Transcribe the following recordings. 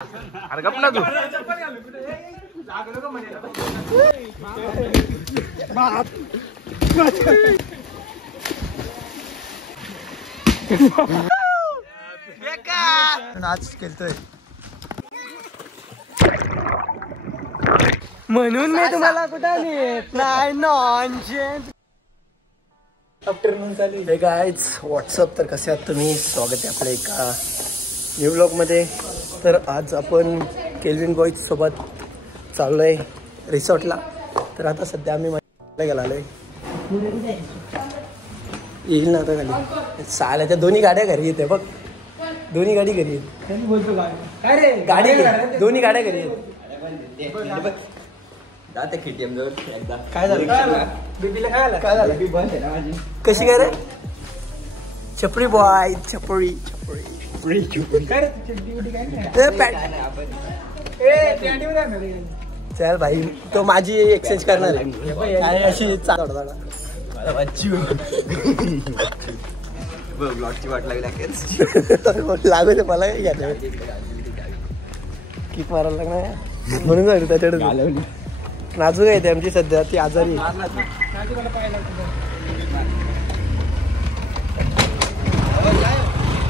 अरे गप ना तू. नाच केलतोय म्हणून मी तुम्हाला कुठं नेत नाही. नॉनसेन्स. आफ्टरनून चालू. हे गाईज व्हॉट्सअप. तर कसे आहात तुम्ही? स्वागत आहे आपल्या एका न्यू ब्लॉगमध्ये. तर आज आपण केल्विन बॉईज सोबत चाललो आहे रिसॉर्टला. तर आता सध्या आम्ही गेला आलोय. येईल ना आता खाली. साल्याच्या दोन्ही गाड्या घरी येते बघ. दोन्ही गाडी घरी येत. गाडी दोन्ही गाड्या घरी येत. काय झालं? बीबीला काय झालं? कशी काय रे? छपरी बॉय. छपरी चल भाई. तो माझी एक्सचेंज करणार आहे अशी ब्लॉगची वाट लागली लागू दे मला. किक मारायला लागणार म्हणून झाली त्याच्याकडे. नाजूक आहे ती आमची सध्या. ती आजारी.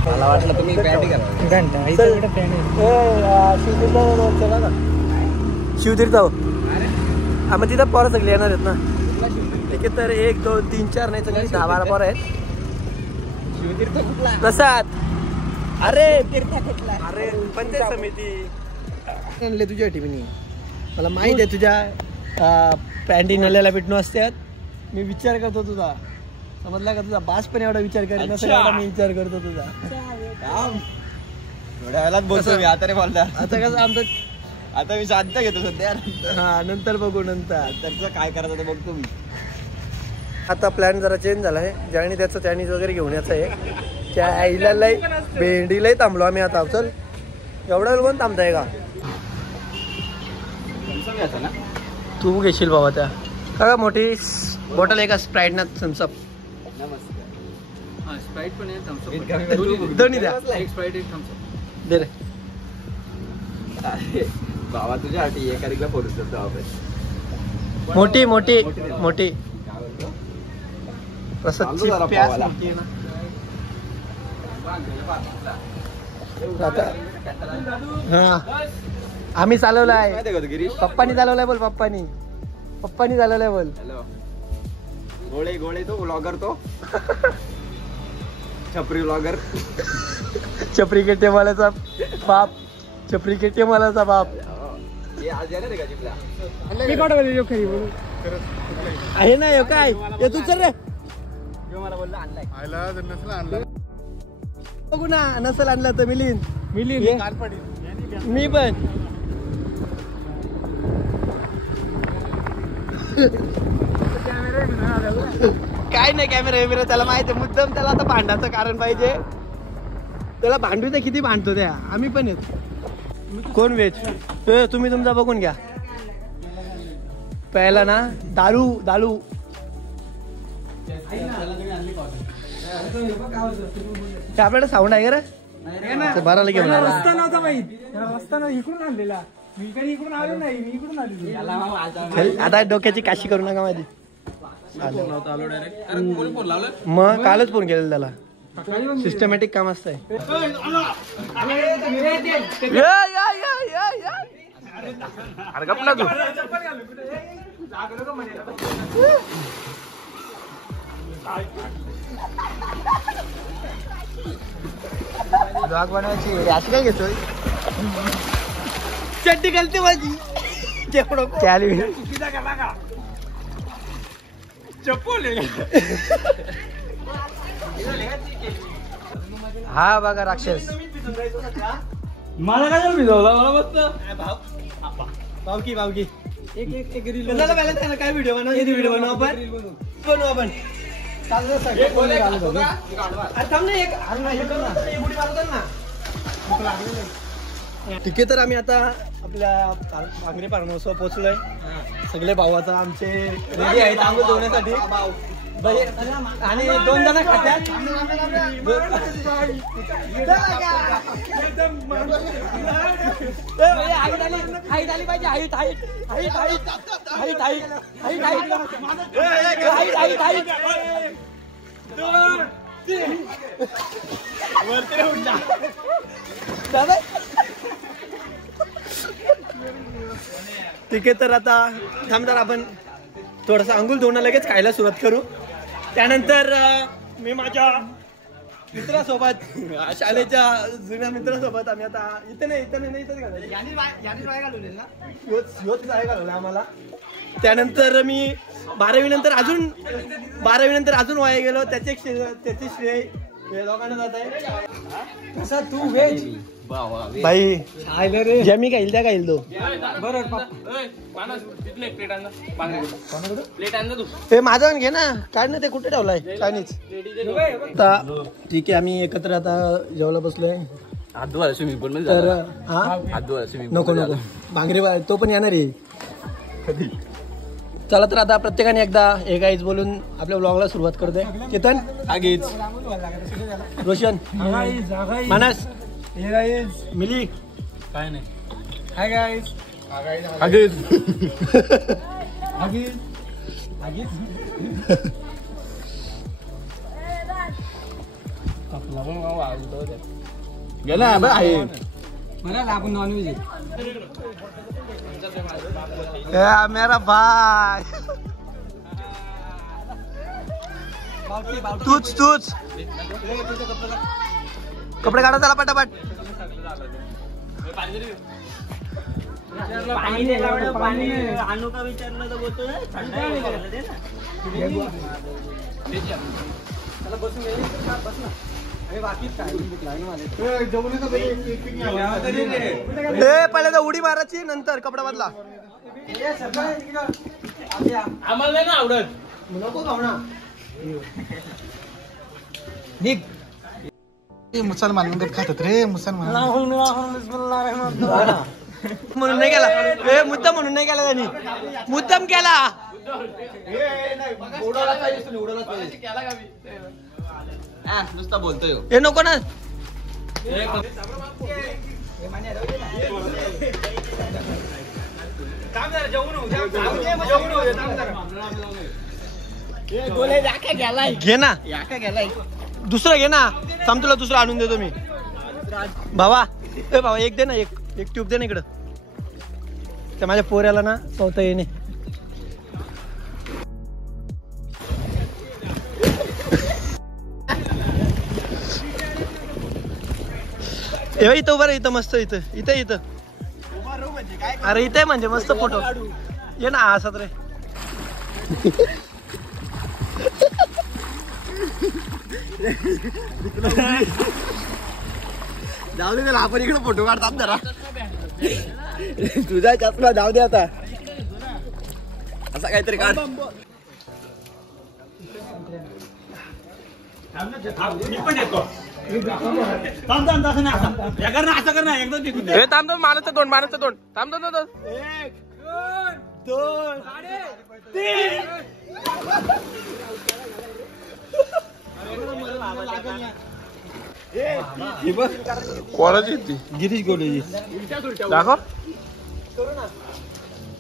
मला वाटलं तुम्ही शिवतीर्थ मग तिथं पोरं सगळी येणार आहेत ना. ठीक आहे. तर 1 2 3 4 नाही सगळी 10-12 पोरं आहेत. प्रसाद. अरे अरे पंचायत समिती आणले तुझ्या टीमनी. मला माहित आहे तुझ्या पॅन्टी नल्याला भेटणं असतात. मी विचार करतो तुझा. समजला का? तुझा बास पण एवढा विचार करेल नसेल एवढा मी विचार करतो तुझा. बोलतो मी आता रे बोलता. आता कसं आमचं आता मी शांत घेतो सध्या. हा नंतर बघू. नंतर काय करायचं बघतो मी. आता प्लॅन जरा चेंज झाला आहे. ज्याने त्याचं चायनीज वगैरे घेऊन यायचं आहे. त्या आईला लई भेंडीलाही थांबलो आम्ही आता. चल एवढा वेळ पण थांबताय का? तू घेशील बाबा त्या का मोठी बॉटल आहे का? स्प्राईट ना थम्सअप. स्प्राइट पण आहे, थम्स दोन्ही द्या. एक स्प्राइट एक थम्स अप दे रे बाबा. तुझ्यासाठी एकारीला फोटो करतो आपण. मोठी मोठी मोठी. प्रसादची प्यास मोठी आहे ना. हा आम्ही चालवलाय. पप्पानी चालवलाय. बोल पप्पानी चालवलाय. बोल. गोळे तो व्लॉगर. तो छपरी व्लॉगर. छपरी केटेवाल्याचा बाप. छपरी केटेवाल्याचा बाप आहे ना. हे काय तू चल रे. बघू ना. नसल आणला तर मिलीन मी पण. काय नाही कॅमेरा त्याला माहिती आहे. मुद्दाम त्याला आता भांडायचं कारण पाहिजे. त्याला भांडू तर किती भांडतो त्या. आम्ही पण येत. कोण वेज? तुम्ही तुमचा बघून घ्या. पहिला ना दारू आपल्याकडे साऊंड आहे का रे? बाराला घेऊन आता डोक्याची काशी करू नका माझी. मग कालच फोन केलेला त्याला. सिस्टमॅटिक काम असतंय. अरे गप ना तू. ब्लॉग बनवायची अशी काय घेतोय? चड्डी घालते माझी. हा बघा राक्षस. मला काय भिजवला मला मस्त. भावकी काय व्हिडिओ बनवू आपण. ठीक आहे. तर आम्ही आता आपल्या भांगरे फार्म हाऊसवर पोहोचलोय. सगळे भाऊ आता आमचे रेडी आहेत आंघोळ धुण्यासाठी. आणि 2 जण खात्यात हाईट आली पाहिजे. Height height height height height height height height height ठीक आहे. तर आता थांबणार आपण थोडासा अंघोळ धुवणं लगेच खायला सुरुवात करू. त्यानंतर मी माझ्या मित्रासोबत शाळेच्या जुन्या मित्रासोबत आम्ही आता इथं नाही इथंच घालवलं आम्हाला. त्यानंतर मी 12वी नंतर अजून वाया गेलो. त्याचे श्रेय या दोघांना जात आहे. कसा तू व्हेज भाई जमी खाईल त्या खाईल तो ते माझा घे ना. काय ना ते कुठे ठेवलाय चायनीज. ठीक आहे आम्ही एकत्र आता जेवायला बसलोय. तर नको भांगरे तो पण येणार आहे. चला तर आता प्रत्येकाने एकदा एक आईज बोलून आपल्या ब्लॉगला सुरुवात करतोय. केतन आगीच, रोशन, मानस, मिली, काय नाही, हाय गाईज, आगीच आगीच आगीच गेला आहे मला लागून नॉनव्हेज मेरा भाई. तूच कपडे काढा त्याला पटापट. आणू का विचारलं तर बोलतो पहिले तर उडी मारायची नंतर कपडा बदला. आम्हाला नाही ना आवडत. नको खाऊ ना. मुसलमान खातात रे मुसलमान म्हणून नाही केला. मुद्दाम म्हणून नाही केला त्यांनी. मुद्दाम केला. नुसता बोलतोय हे नको ना. घे ना दुसरं घे ना. थांब तुला दुसरं आणून देतो मी. भावा भावा एक दे ना. एक ट्यूब दे ना इकडं. त्या माझ्या पोऱ्याला ना चौथा येणे. इथं उभं रे. इथं मस्त इथं अरे इथे म्हणजे मस्त फोटो ये ना. असत रे जाऊ दे त्याला. आपण इकडे फोटो काढतात जरा. तुझा चष्मा जाऊ दे आता. असा काहीतरी काढ. मानसचं तोंड थांब. 1 2 3 कोणाची ती गिरीश गोलेजी दाखव.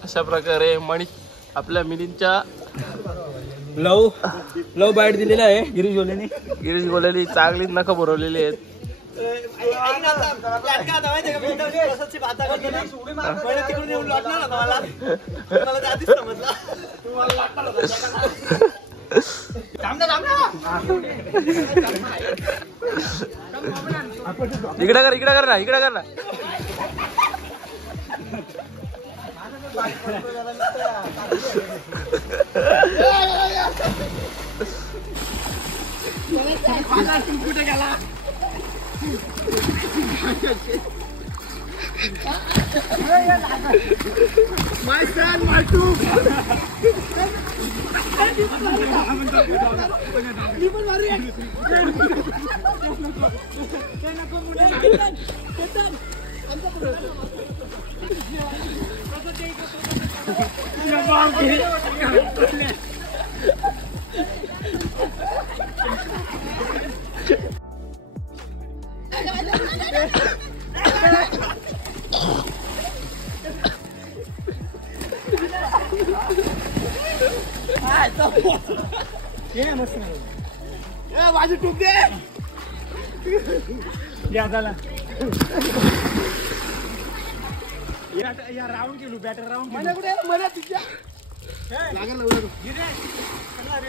अशा प्रकारे मनीष आपल्या मिलींच्या लव बाईट दिलेला आहे गिरीश गोलेनी. चांगलीच नख भरवलेली आहेत. इकडे कर ना. कुठे गेला. My son, my tube. माझी टूप दे झाला राऊंड केलो बॅटर राऊंड मला कुठे मला तिच्या लागल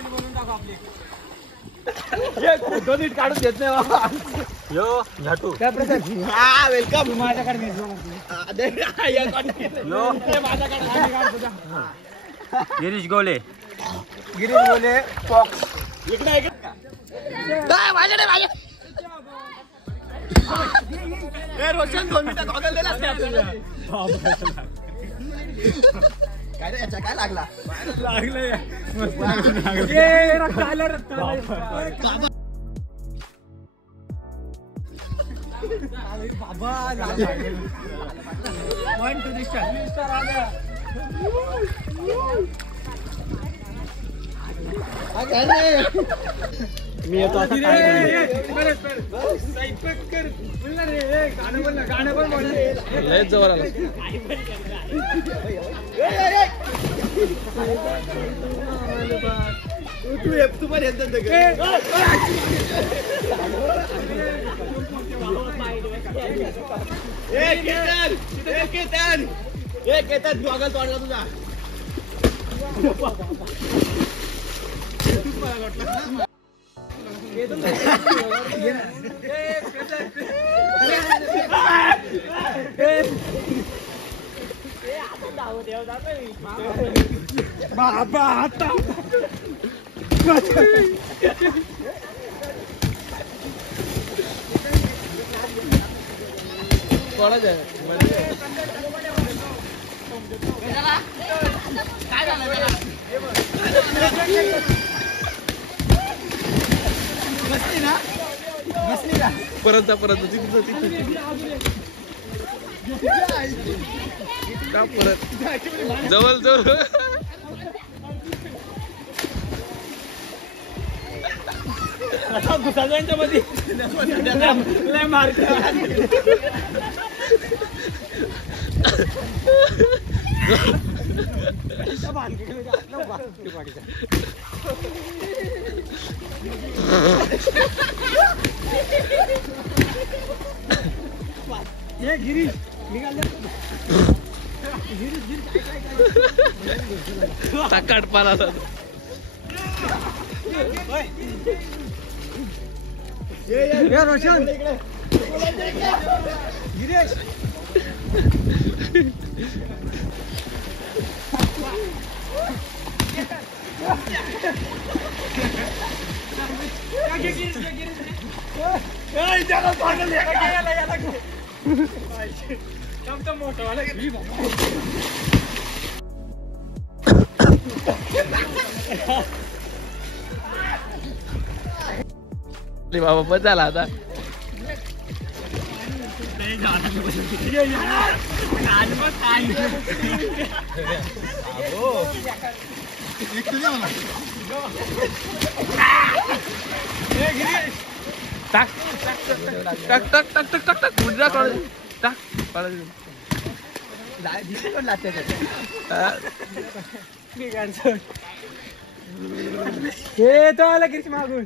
बनवून टाकू आपली दोन नीट काढून देत नाही बाबा यो झाटू त्या प्रकार वेलकम माझ्याकडे गिरीश गोले पॉक्स इकडे माझ्याकडे रोशन 2 मिनिटात गॉगल दिला असते आपल्याला काय रे याच्या काय लागला बाबा पॉइंट टू दिस स्टार आ गया मी येतो आता गाणं पण लयच जवळ आला तू पण येत केतन गॉगल तोडला तुझा बाबा आता परत जा परत परत जवळ जवळ घुसाच्या मध्ये मार गिरीश ताकाट पाला रोशन गिरीश बाबा बस झाला आता टाक टाक टाक टाक टाक टाक टाक मुद्रा काढ टाक पाळा दिसतो लाते हे तो आला किती मागून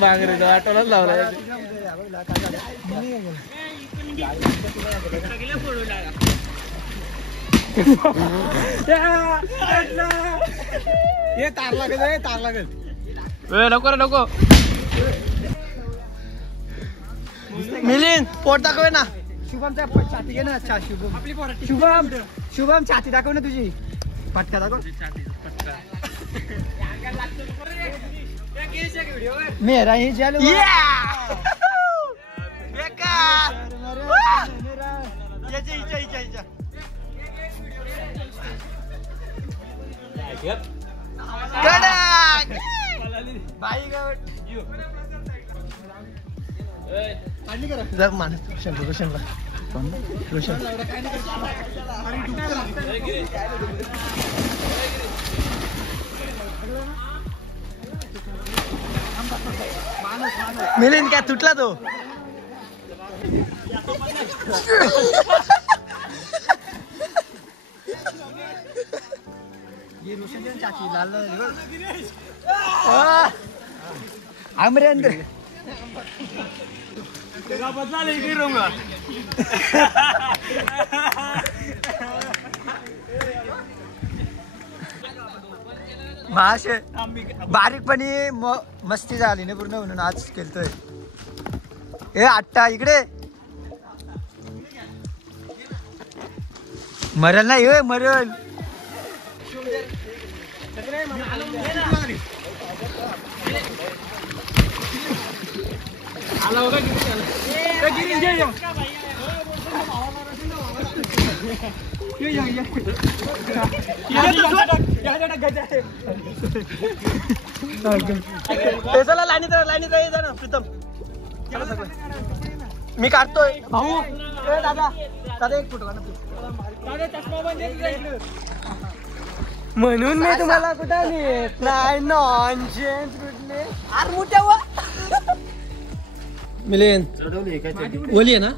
बांगरे आठवलाच लावला हे तार लागेल तार लागेल नको रे नको मिलिंद पोट दाखव ना शुभमचा छाती घे ना अच्छा शुभम आपली शुभम शुभम छाती दाखव ना तुझी पटका दाखव मेरा ही चालू जर माणूस रोशन मिलिंद काय तुटला तो अमरेंद्र माश बारीकपणी मस्ती झाली ना पूर्ण म्हणून आज केलतोय. ए आट्टा इकडे मरल नाही होय मरल. प्रीतम मी काढतोय भाऊ. दादा दादा एक फोटो म्हणून मी तुम्हाला कुठं नेत नाही. नॉनसेन्स कुठले आर मोठ्या मिलेन ओली आहे ना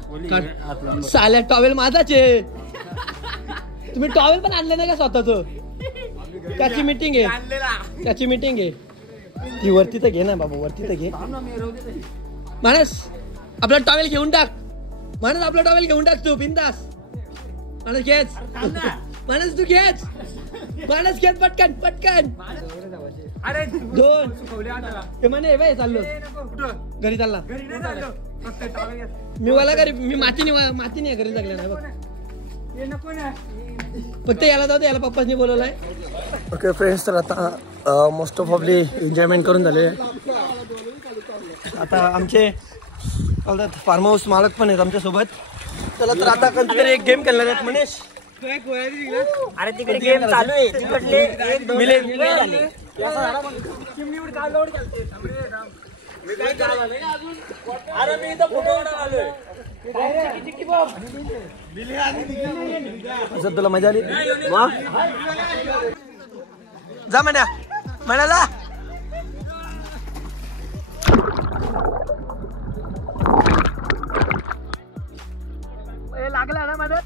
साल्या. टॉवेल माझाचे तुम्ही टॉवेल पण आणले नाही का स्वतःच. त्याची मीटिंग आहे त्याची मीटिंग आहे ती. वरती तर घे ना बाबा वरती तर घे. मानस आपला टॉवेल घेऊन टाक. मानस आपला टॉवेल घेऊन टाक तू बिंदास. मानस घेच मानस तू घेच. मानस घेत पटकन पटकन. अरे दोन ते म्हणे बाय चाललो घरी चालला. मी वाला घरी मी मातीने घरी लागले नाही बघ. फक्त याला जाऊ दे याला पप्पानी बोलवलाय. ओके फ्रेंड्स तर आता मोस्ट ऑफ ऑफली एन्जॉयमेंट करून झाले. आता आमचे फार्म हाऊस मालक पण आहेत आमच्या सोबत. चला तर आता कोणतरी एक गेम खेळणार आहेत मनीष. अरे तिकडे गेम चालू आहे तिकडले मिलेन अरे मी इथं फोटो आलोय. असं तुला मजा आली जा म्हणा म्हणाला. लागला ना मदत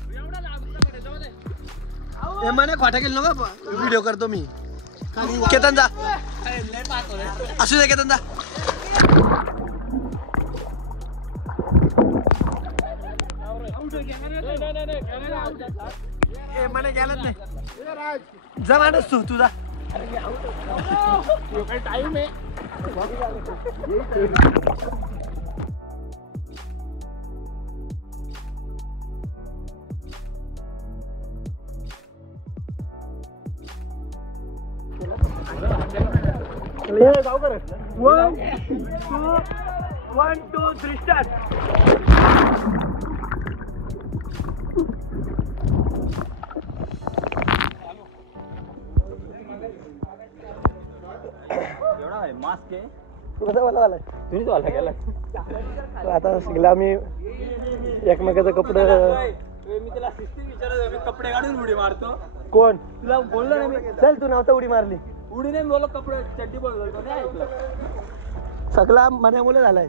म्हणे खोटा केलं ना व्हिडिओ करतो मी. केतन जा असू दे केतन जा. म्हणे गेलाच नाही जा माणूस तू तुझा टाइम आहे. One, two, three, start. Mask आहे कसा वाला आलाय तुम्ही तो आला गेला. आता सगळं आम्ही एकमेकाचं कपडे. मी त्याला शिस्ती विचारत मी कपडे काढून उडी मारतो. कोण तुला बोललो ना मी चल तू नव्हता उडी मारली. उडी नाही बोललो कपडे चड्डी बोललो नाही ऐकलं. सगळा मनामुळे झालाय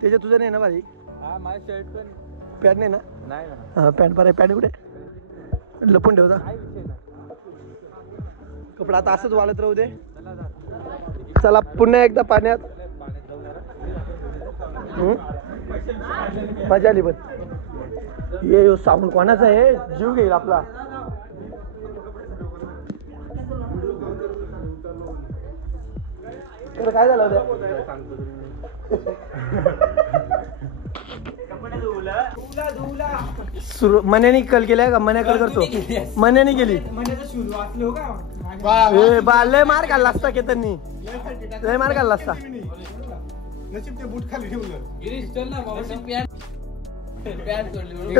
त्याच्या तुझं नाही ना भाई. हा माझं शर्ट पण पॅन्ट नाही ना. नाही ना. हा पॅन्ट पर पॅन्ट कुठे लपून ठेवता. काय विषय ना कपडा आता असंच वाळत राहू दे. चला पुन्हा एकदा पाण्यात. मजा आली पण ये साबण कोणाचा आहे जीव घेईल आपला. तर काय झालं होतं मन्याने कल केलाय का. मन्या कल करतो मन्याने केली. लय मार काढला असता केतननी लय मार काढला असता.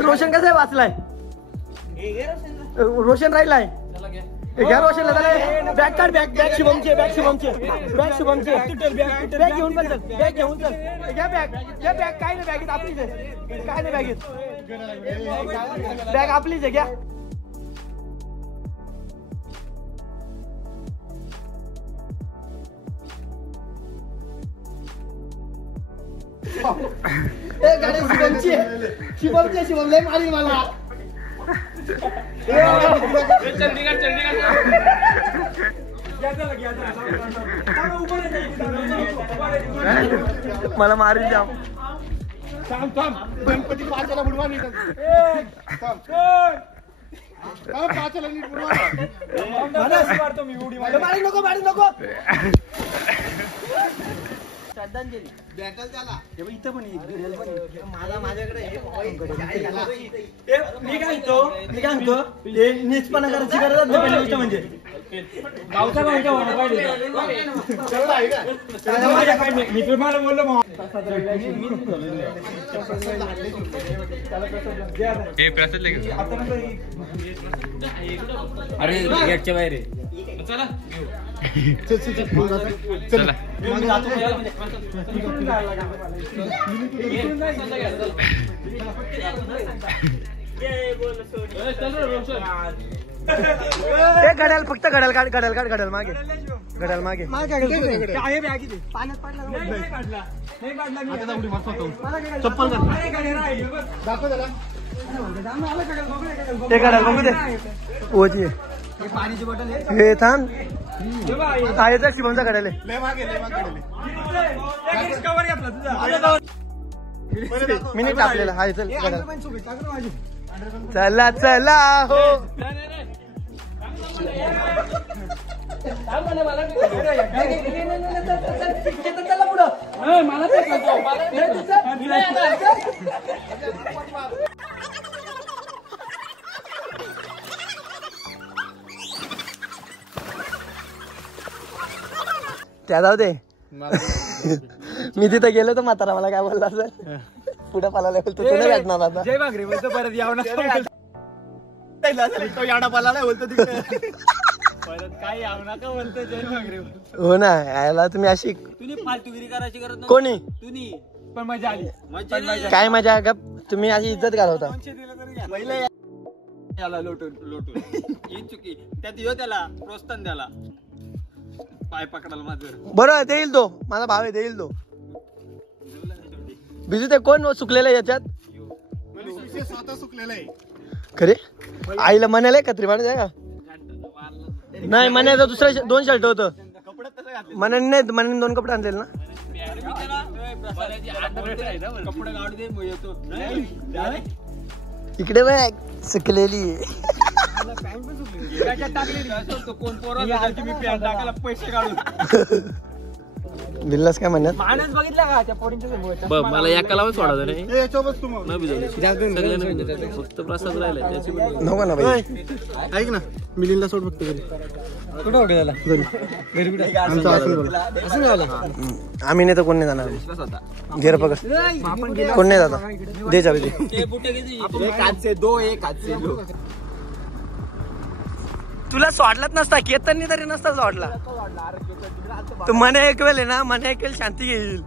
रोशन कसं वाचलाय. रोशन राहिलाय. घ्या रोशनला बॅग काढ. बॅग शुभमचे बॅग शुभमचे बॅग घेऊन पण चल. बॅग घेऊन चल. घ्या बॅग काय नाही बॅगेत आपलीच आहे. काय नाही बॅगेत बॅग आपलीच आहे. घ्या गाडी शुभमची. शुभम लय मारी मला. मला मारून द्या. गणपती पाचाला बुडवा नाही पाचाला नीट बुडवा. नको श्रद्धांजली बॅटल त्याला इथं पण माझ्याकडे मी काय म्हणतो हे नीचपणा करायची गरज नाही पहिली गोष्ट म्हणजे गावचा मी तुम्हाला बोललो अरे गेटच्या बाहेर चला चला घड्याल फक्त घड्याल काढ घड्याल मागे पाण्यात पडला चप्पल दाखव त्याला ते घड्याल बघू दे ओजी पाण्याची बॉटल हे थांब आहे तर शिवमचा घड्याल लय मागे मी टाकलेला हाय चल चला चला हो त्या जाऊ दे मी तिथं गेलो तर म्हातारा मला काय बोलला सर पुढे पालायला बोलतो तुला भेटणार आता जय बागरे बोलतो परत यावं ना तो याडा पाला बोलतो तिकडे परत काय यावं नका बोलतो जय बागरे. हो ना यायला तुम्ही अशी तुम्ही फालतूगिरी करायची गरज नाही. कोणी तुम्ही पण मजा आली काय मजा का तुम्ही अशी इज्जत घालवता याला लोटून ही चुकी त्यात यो त्याला प्रोत्साहन द्याला पाय पकडायला माझं बरोबर देईल तो माझा भाव आहे देईल तो बिजू ते कोण सुकलेलं याच्यात स्वतः सुकलेला आहे खरे आईला म्हणाले कत्री माणूस आहे का नाही म्हणायचं दुसरं 2 शर्ट होतं म्हणाने नाही म्हणाने 2 कपडे आणलेले ना कपडे काढू दे येतो इकडे बघ सुकलेली कोण पोरं मी पॅन्ट टाकायला पैसे काढून बिल्लास काय म्हणत माणूस बघितला का त्या पोरींच्या मला एकाला सोडायचं नाही फक्त प्रसाद राहिला नको ना भाई ऐक ना मिलिंदला सोड फक्त घरी कुठं होते त्याला आम्ही नाही तर कोण नाही जाणार घेर पकड कोण नाही जाता दे चावी दे तुला सोडलाच नसता केतन तरी नसता सोडला तू मन ऐकवेल ना मन ऐकवेल शांती घेईल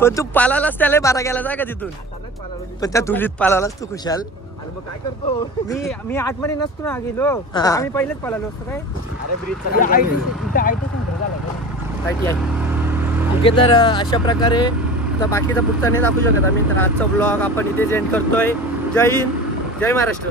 पण तू पालालाच त्याला 12 गेला जा का तिथून पण त्या धुलीत पालालाच तू खुशाल काय करतो मी आतमध्ये नसतो ना गेलो आम्ही पहिलेच पळालो असतो काय ओके तर अशा प्रकारे आता बाकीचा पुढचा नाही दाखवू शकत आम्ही तर आजचा ब्लॉग आपण इथे एंड करतोय जय हिंद जय महाराष्ट्र.